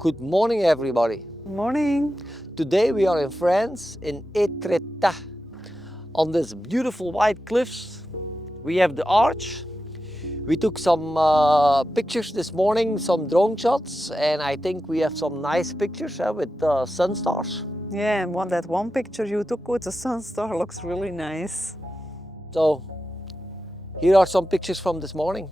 Good morning, everybody. Morning. Today we are in France, in Étretat. On this beautiful white cliffs, we have the arch. We took some pictures this morning, some drone shots, and I think we have some nice pictures with sun stars. Yeah, and that one picture you took with the sun star looks really nice. So here are some pictures from this morning.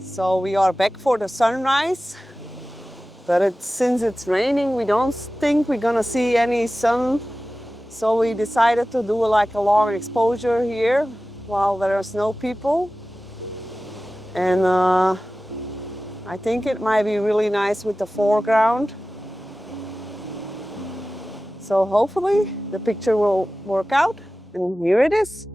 So we are back for the sunrise, but since it's raining, we don't think we're gonna see any sun. So we decided to do like a long exposure here while there's no people. And I think it might be really nice with the foreground. So hopefully the picture will work out. And here it is.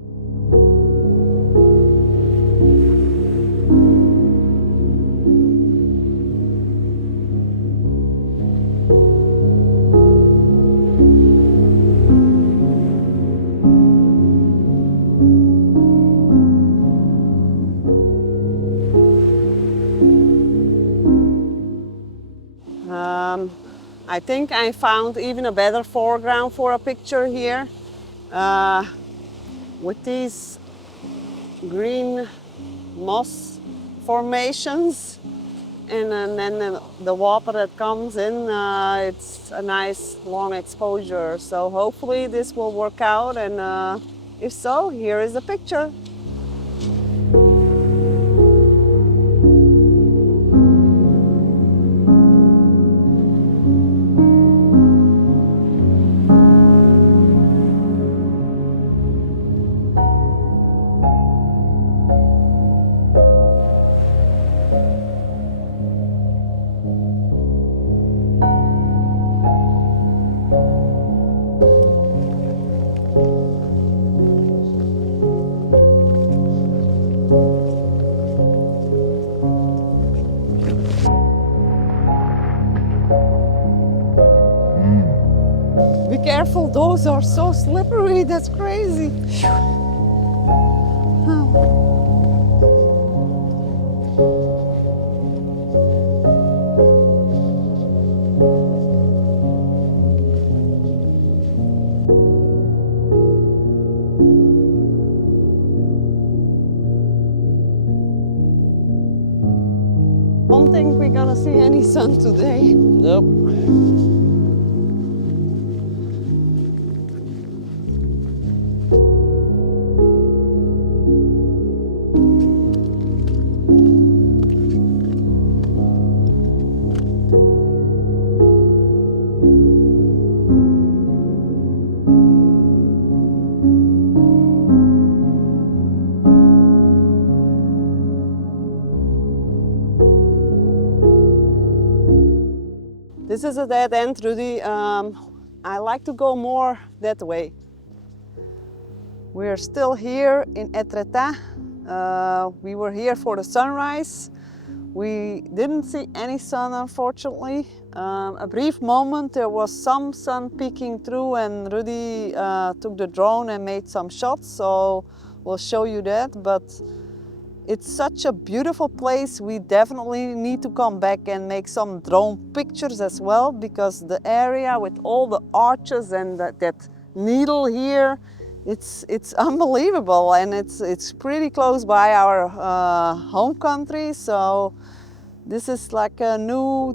I think I found even a better foreground for a picture here with these green moss formations, and then the water that comes in, it's a nice long exposure. So hopefully this will work out, and if so, here is the picture. Be careful, those are so slippery, that's crazy. Don't think we're gonna see any sun today. Nope. This is a dead end, Rudy. I like to go more that way. We are still here in Etretat. We were here for the sunrise. We didn't see any sun, unfortunately. A brief moment, there was some sun peeking through, and Rudy took the drone and made some shots, so we'll show you that. But it's such a beautiful place. We definitely need to come back and make some drone pictures as well, because the area with all the arches and that needle here, it's unbelievable, and it's pretty close by our home country. So this is like a new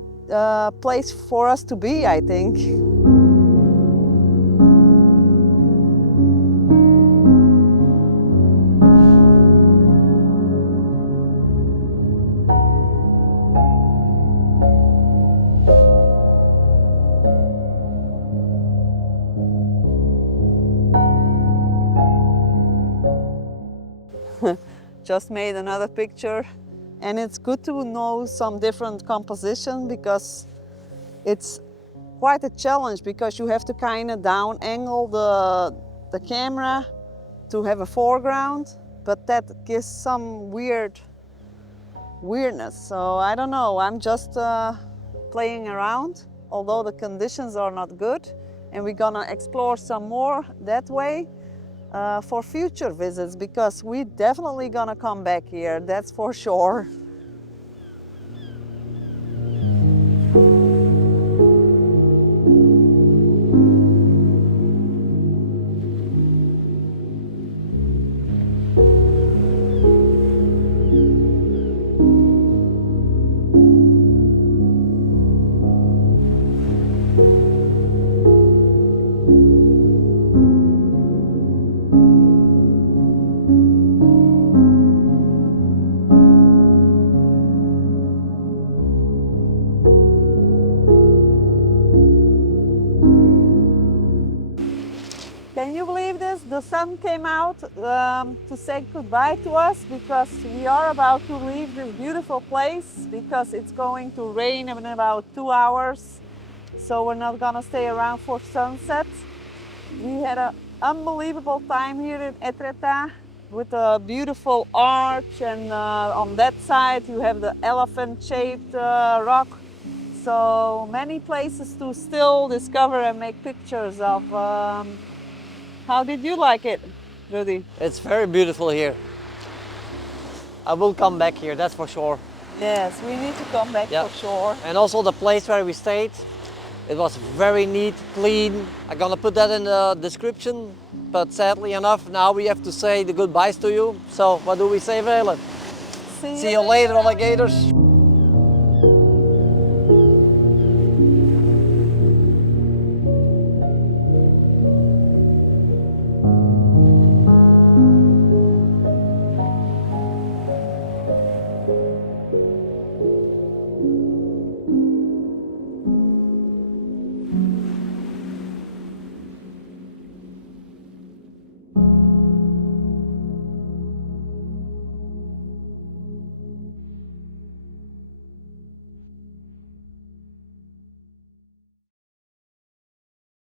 place for us to be, I think. just made another picture. And it's good to know some different composition because it's quite a challenge because you have to kind of down angle the camera to have a foreground, but that gives some weirdness. So I don't know, I'm just playing around, although the conditions are not good, and we're gonna explore some more that way for future visits because we definitely gonna come back here, that's for sure. Can you believe this? The sun came out to say goodbye to us because we are about to leave this beautiful place because it's going to rain in about 2 hours. So we're not gonna stay around for sunset. We had an unbelievable time here in Étretat with a beautiful arch, and on that side you have the elephant-shaped rock. So many places to still discover and make pictures of. How did you like it, Rudy? It's very beautiful here. I will come back here, that's for sure. Yes, we need to come back for sure. And also the place where we stayed, it was very neat, clean. I'm gonna put that in the description, but sadly enough, now we have to say the goodbyes to you. So what do we say, Velen? See See you later, alligators.